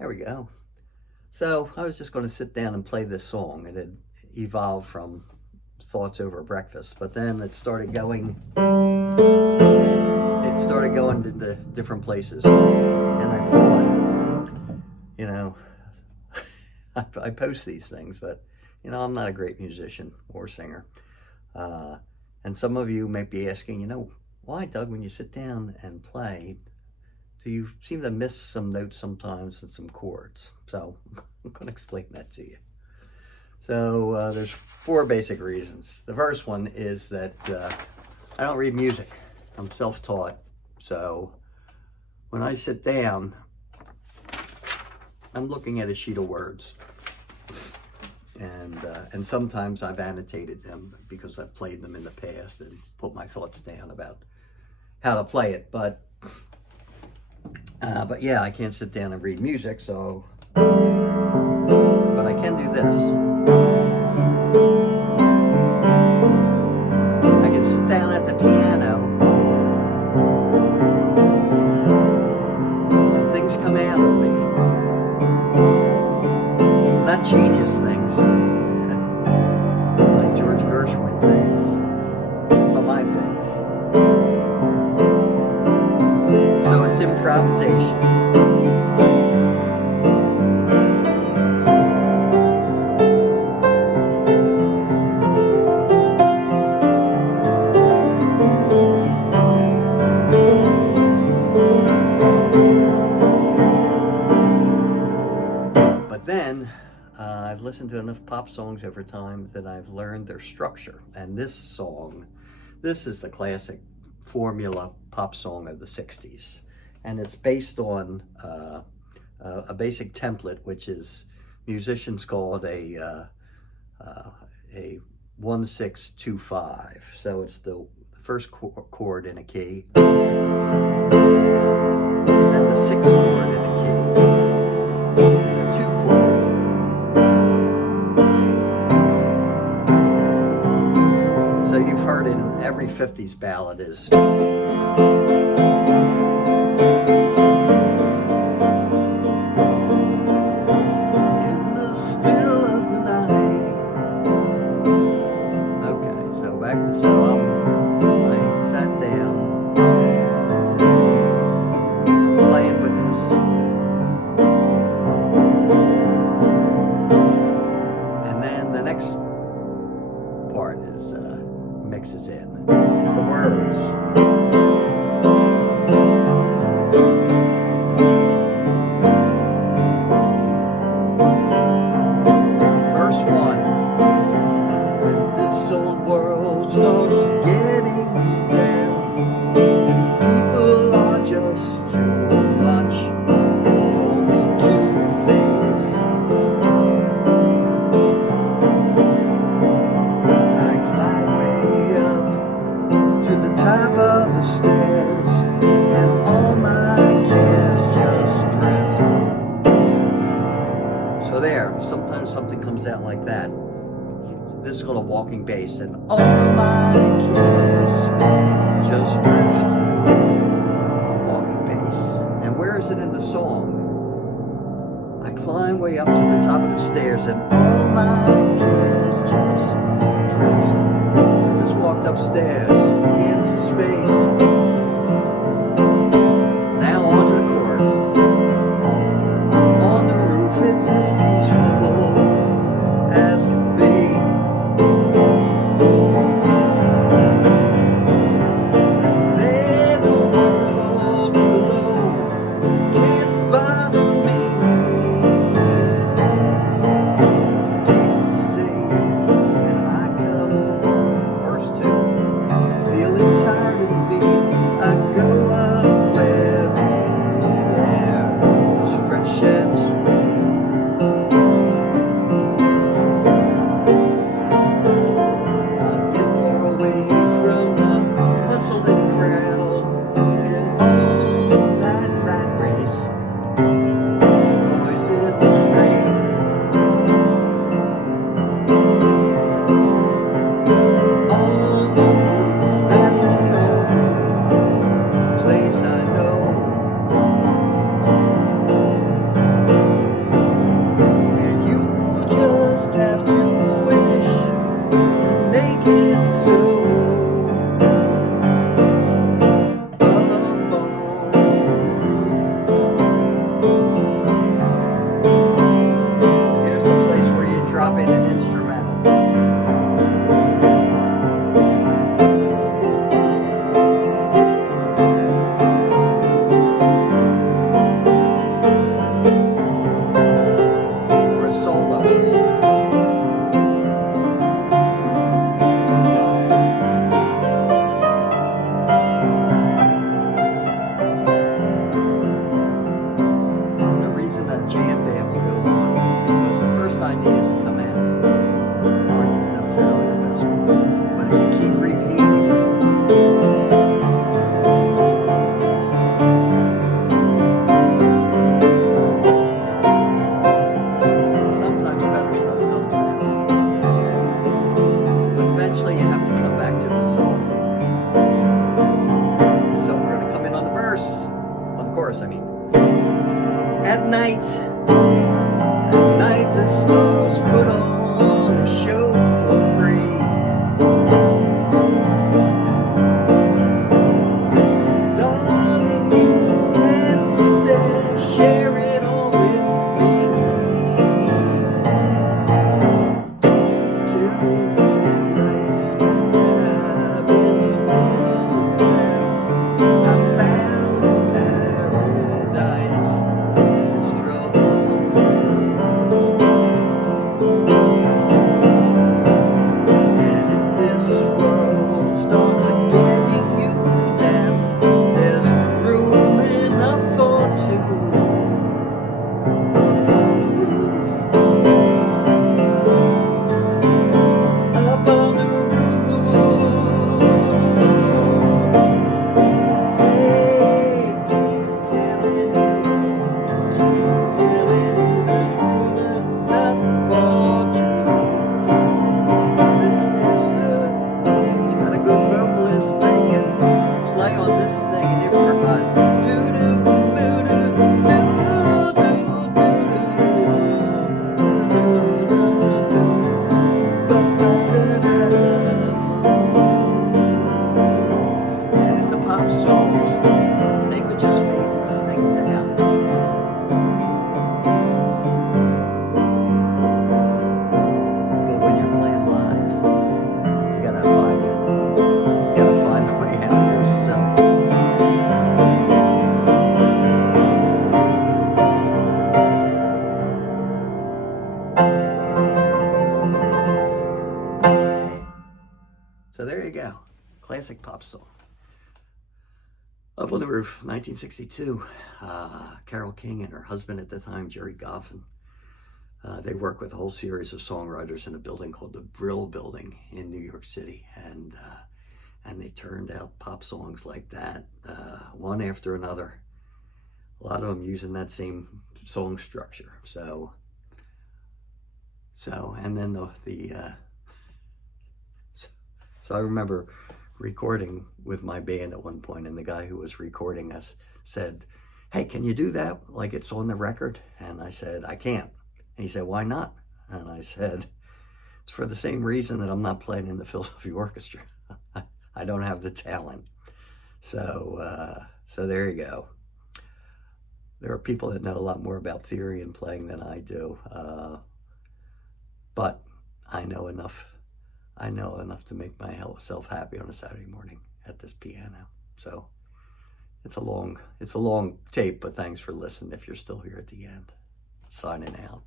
There we go. So I was just going to sit down and play this song, and it evolved from thoughts over breakfast. But then it started going to the different places, and I thought, you know, I post these things, but I'm not a great musician or singer. And some of you might be asking, why, Doug, when you sit down and play, do you seem to miss some notes sometimes and some chords? So I'm going to explain that to you. So there's 4 basic reasons. The first one is that I don't read music. I'm self-taught. So when I sit down, I'm looking at a sheet of words. And sometimes I've annotated them because I've played them in the past and put my thoughts down about how to play it. But yeah, I can't sit down and read music, so, but I can do this. I can sit down at the piano and things come out of me. Not genius things, like George Gershwin things, but my things. So it's improvisation. But then I've listened to enough pop songs over time that I've learned their structure. And this is the classic formula pop song of the 60s. And it's based on a basic template, which is musicians called a 1-6-2-5. So it's the first chord in a key, then the 6th chord in a key, the 2 chord, so you've heard it in every 50s ballad is in the still of the night. Okay, so back to I sat down playing with this, and then the next part is mixes in. It's the words. Verse 1. When this old world starts getting me down, and people are just too much for me to face, I climb way up to the top of the stairs, and all my cares just drift. So there, sometimes something comes out like that. This is called a walking bass, and all my cares just drift. A walking bass. And where is it in the song? I climb way up to the top of the stairs, and all my cares just drift. I just walked upstairs into space. Now on to the chorus. On the roof it's as peaceful as can be. And there the world below can't bother me. People say, and I come home, verse 2, feeling tired and beat. At night the stars put on a show for free. Darling, you can share it all with me. Till the moonlight smack dab in the middle of town, I found a paradise that's trouble-free. And if this world starts getting you down, there's room enough for two up on the roof. Up on the roof. Hey, keep telling you, there's room enough for two. This is if you got a good vocalist, they can play on this thing and improvise. Do-do, boo-do, do-do-do-do-do-do-do-do-do-do. And in the pop songs, they would just fade these things out. But when you're playing live, you gotta find the way out of yourself. So there you go, classic pop song. Up on the Roof, 1962. Carole King and her husband at the time, Jerry Goffin, they worked with a whole series of songwriters in a building called the Brill Building in New York City, and they turned out pop songs like that, one after another. A lot of them using that same song structure. So and then so I remember recording with my band at one point, and the guy who was recording us said, "Hey, can you do that like it's on the record?" And I said, "I can't." And he said, "Why not?" And I said, "It's for the same reason that I'm not playing in the Philadelphia Orchestra. I don't have the talent." So there you go. There are people that know a lot more about theory and playing than I do, but I know enough to make myself happy on a Saturday morning at this piano. So it's a long tape, but thanks for listening if you're still here at the end. Signing out.